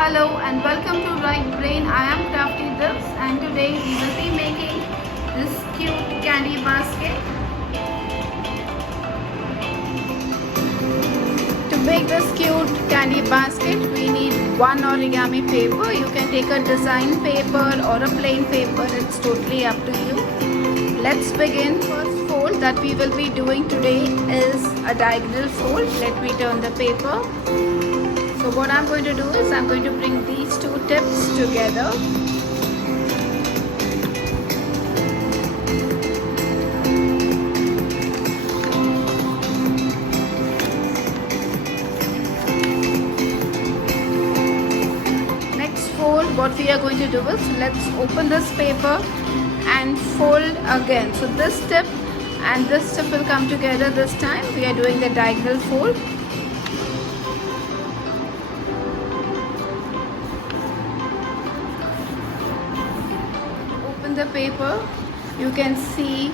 Hello and welcome to Right Brain. I am Crafty Dips and today we will be making this cute candy basket. To make this cute candy basket, we need one origami paper. You can take a design paper or a plain paper. It's totally up to you. Let's begin. First fold that we will be doing today is a diagonal fold. Let me turn the paper. So what I'm going to do is I'm going to bring these two tips together. Next fold, what we are going to do is let's open this paper and fold again. So this tip and this tip will come together this time. We are doing the diagonal fold. The paper, you can see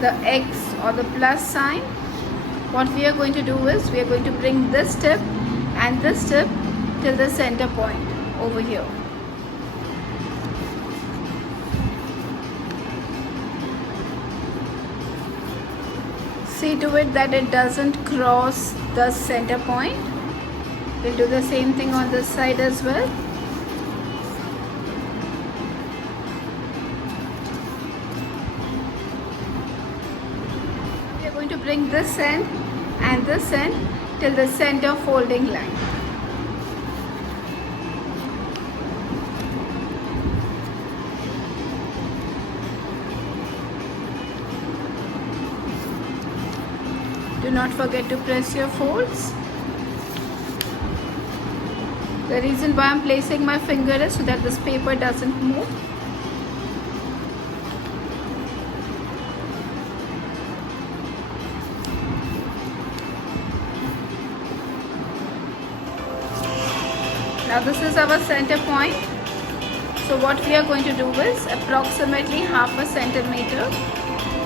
the X or the plus sign. What we are going to do is we are going to bring this tip and this tip till the center point over here. See to it that it doesn't cross the center point. We'll do the same thing on this side as well. To bring this end and this end till the center folding line. Do not forget to press your folds. The reason why I'm placing my finger is so that this paper doesn't move. Now this is our center point. So what we are going to do is approximately half a centimeter.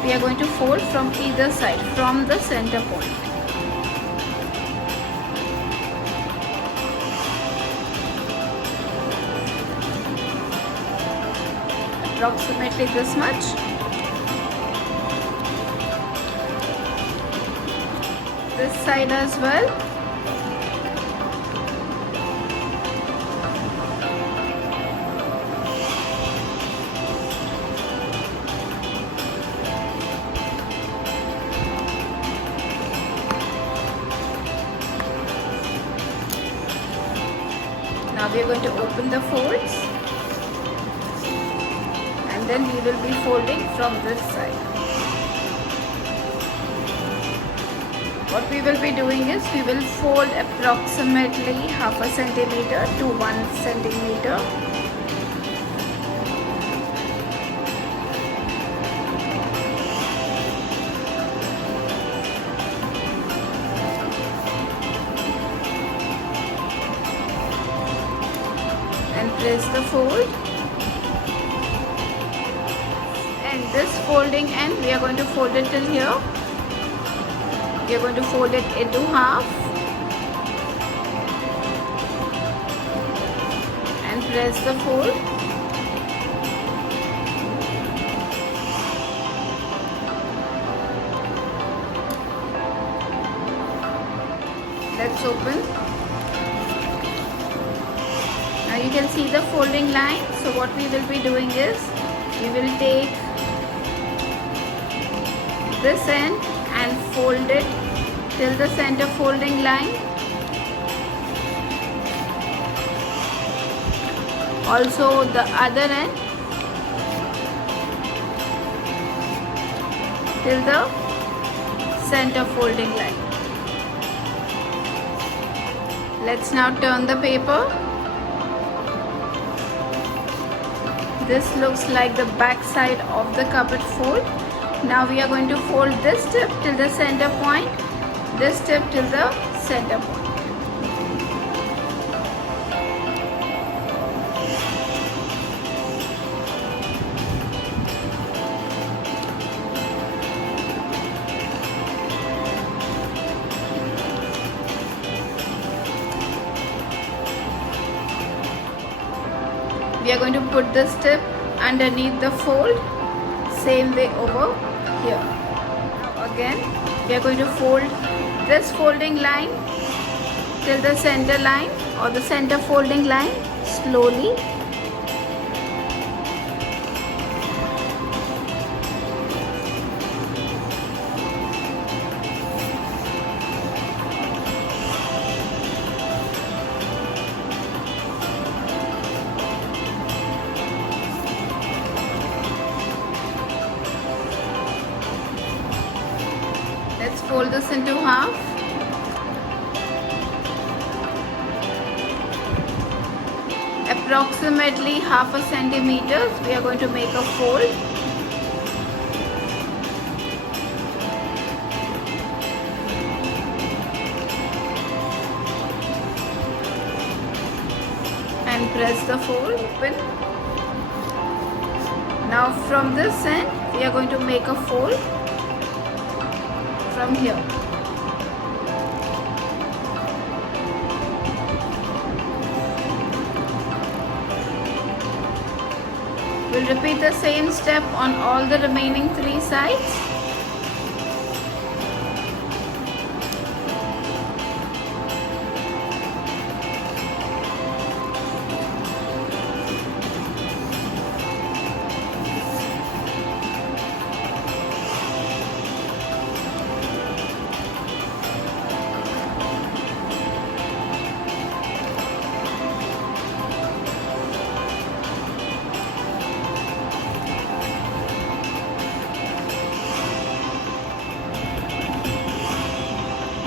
We are going to fold from either side from the center point. Approximately this much. This side as well. Now we are going to open the folds and then we will be folding from this side. What we will be doing is we will fold approximately half a centimeter to 1 centimeter. Press the fold, and this folding end we are going to fold it till here. We are going to fold it into half and press the fold. Let's open. Now you can see the folding line. So what we will be doing is we will take this end and fold it till the center folding line. Also the other end till the center folding line. Let's now turn the paper. This looks like the back side of the cupboard fold. Now we are going to fold this tip till the center point, this tip till the center point. we are going to put this tip underneath the fold, same way over here. Now again we are going to fold this folding line till the center line or the center folding line slowly. Let's fold this into half. Approximately half a centimeter, we are going to make a fold. And press the fold open. Now from this end, we are going to make a fold from here. We'll repeat the same step on all the remaining 3 sides.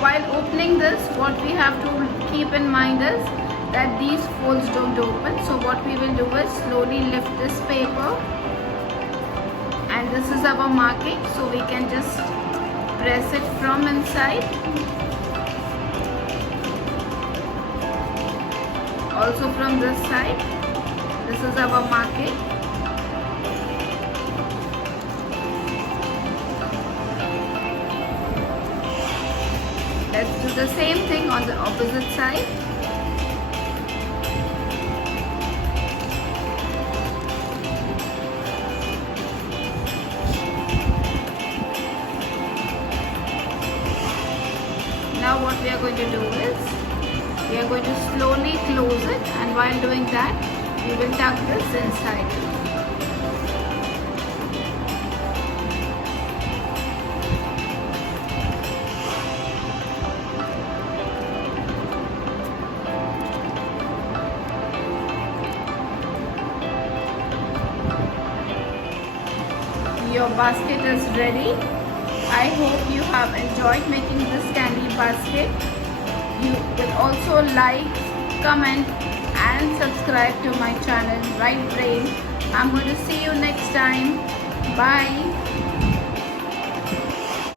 While opening this, what we have to keep in mind is that these folds don't open. So what we will do is slowly lift this paper, and this is our marking, so we can just press it from inside. Also from this side, this is our marking. Let's do the same thing on the opposite side. Now what we are going to do is, we are going to slowly close it, and while doing that, we will tuck this inside. Your basket is ready. I hope you have enjoyed making this candy basket. You will also like, comment and subscribe to my channel, Right Brain. I'm going to see you next time. Bye.